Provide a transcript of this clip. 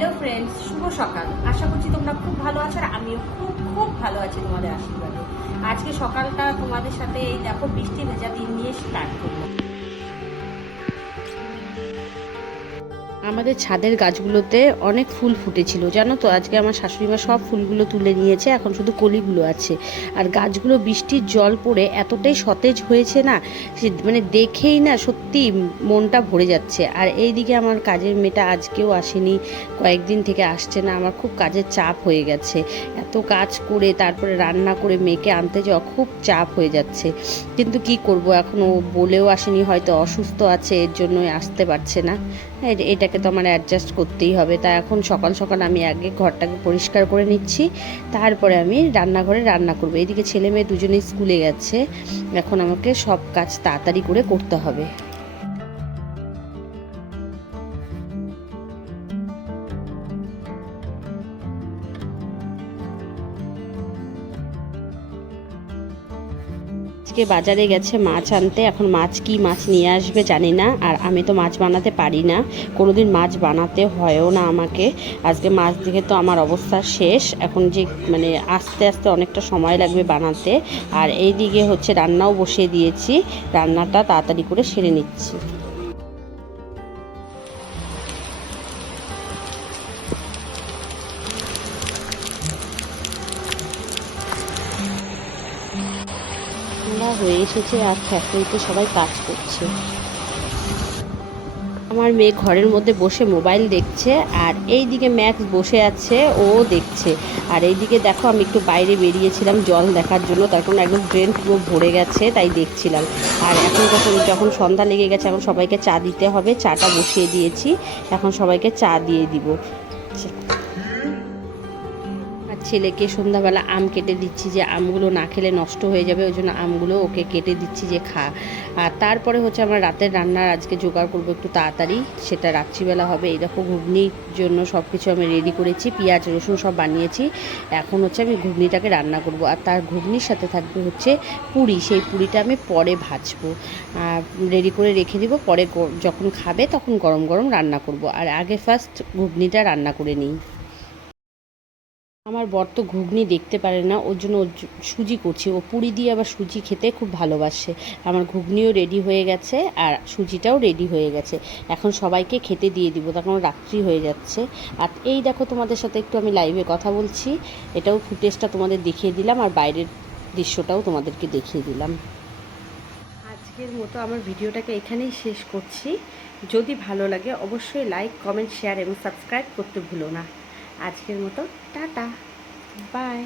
Hello friends শুভ সকাল। আশা করছি তোমরা খুব ভালো আছো আর আমিও খুব খুব ভালো আছি তোমাদের আশীর্বাদে। আজকে সকালটা তোমাদের সাথে এই দেখো বৃষ্টি ভেজা দিন নিয়ে স্টার্ট করব। আমাদের ছাদের গাছগুলোতে অনেক ফুল ফুটেছিল, জানো তো? আজকে আমার শাশুড়ি মা সব ফুলগুলো তুলে নিয়েছে, এখন শুধু কলিগুলো আছে। আর গাছগুলো বৃষ্টির জল পড়ে এতটাই সতেজ হয়েছে না মানে দেখেই না সত্যি মনটা ভরে যাচ্ছে। আর এই দিকে আমার কাজের মেয়েটা আজকেও আসেনি, কয়েকদিন থেকে আসছে না, আমার খুব কাজের চাপ হয়ে গেছে। এত কাজ করে তারপরে রান্না করে মেয়েকে আনতে যাওয়া খুব চাপ হয়ে যাচ্ছে। কিন্তু কি করব, এখন ও বলেও আসেনি, হয়তো অসুস্থ আছে, এর জন্যই আসতে পারছে না। এ- এটাকে তো আমার অ্যাডজাস্ট করতেই হবে। তা এখন সকাল সকাল আমি আগে ঘরটাকে পরিষ্কার করে নিচ্ছি, তারপরে আমি রান্নাঘরে রান্না করব। এদিকে ছেলে মেয়ে দুজনেই স্কুলে গেছে, এখন আমাকে সব কাজ তাড়াতাড়ি করে করতে হবে। আজকে বাজারে গেছে মাছ আনতে, এখন মাছ কি মাছ নিয়ে আসবে জানি না, আর আমি তো মাছ বানাতে পারি না। কোনোদিন মাছ বানাতে হয়ও না আমাকে। আজকে মাছ দেখে তো আমার অবস্থা শেষ। এখন যে মানে আস্তে আস্তে অনেকটা সময় লাগবে বানাতে। আর এই দিকে হচ্ছে রান্নাও বসিয়ে দিয়েছি। রান্নাটা তাড়াতাড়ি করে সেরে নিচ্ছি। ঠান্ডা হয়ে এসেছে আর ফ্যাক্টরিতে সবাই কাজ করছে। আমার মেয়ে ঘরের মধ্যে বসে মোবাইল দেখছে আর এই দিকে ম্যাক্স বসে আছে, ও দেখছে। আর এই দিকে দেখো, আমি একটু বাইরে বেরিয়েছিলাম, জল দেখার জন্য তখন একদম ড্রেন পুরো ভরে গেছে, তাই দেখছিলাম। আর এখন যখন যখন সন্ধ্যা লেগে গেছে, এখন সবাইকে চা দিতে হবে, চাটা বসিয়ে দিয়েছি, এখন সবাইকে চা দিয়ে দিব। ছেলেকে সন্ধ্যাবেলা আম কেটে দিচ্ছি যে আমগুলো না খেলে নষ্ট হয়ে যাবে, ওই জন্য আমগুলো ওকে কেটে দিচ্ছি যে খা। আর তারপরে হচ্ছে আমার রাতের রান্নার আজকে জোগাড় করব একটু তাড়াতাড়ি, সেটা রাত্রিবেলা হবে। এই ঘুগনির জন্য সব কিছু আমি রেডি করেছি, পেঁয়াজ, রসুন সব বানিয়েছি। এখন হচ্ছে আমি ঘুগনিটাকে রান্না করব। আর তার ঘুগনির সাথে থাকবে হচ্ছে পুরি, সেই পুরিটা আমি পরে ভাজবো। আর রেডি করে রেখে দিব, পরে যখন খাবে তখন গরম গরম রান্না করব। আর আগে ফার্স্ট ঘুগনিটা রান্না করে নিই। আমার বর তো ঘুগনি দেখতে পারে না, ওর জন্য সুজি করছি। ও পুরি দিয়ে আবার সুজি খেতে খুব ভালোবাসে। আমার ঘুগনিও রেডি হয়ে গেছে আর সুজিটাও রেডি হয়ে গেছে। এখন সবাইকে খেতে দিয়ে দিব তখন রাত্রি হয়ে যাচ্ছে। আর এই দেখো তোমাদের সাথে একটু আমি লাইভে কথা বলছি। এটাও ফুটেজটা তোমাদের দেখিয়ে দিলাম আর বাইরের দৃশ্যটাও তোমাদেরকে দেখিয়ে দিলাম। আজকের মতো আমার ভিডিওটাকে এখানেই শেষ করছি। যদি ভালো লাগে অবশ্যই লাইক কমেন্ট শেয়ার এবং সাবস্ক্রাইব করতে ভুলো না। আজকের মতো টাটা বাই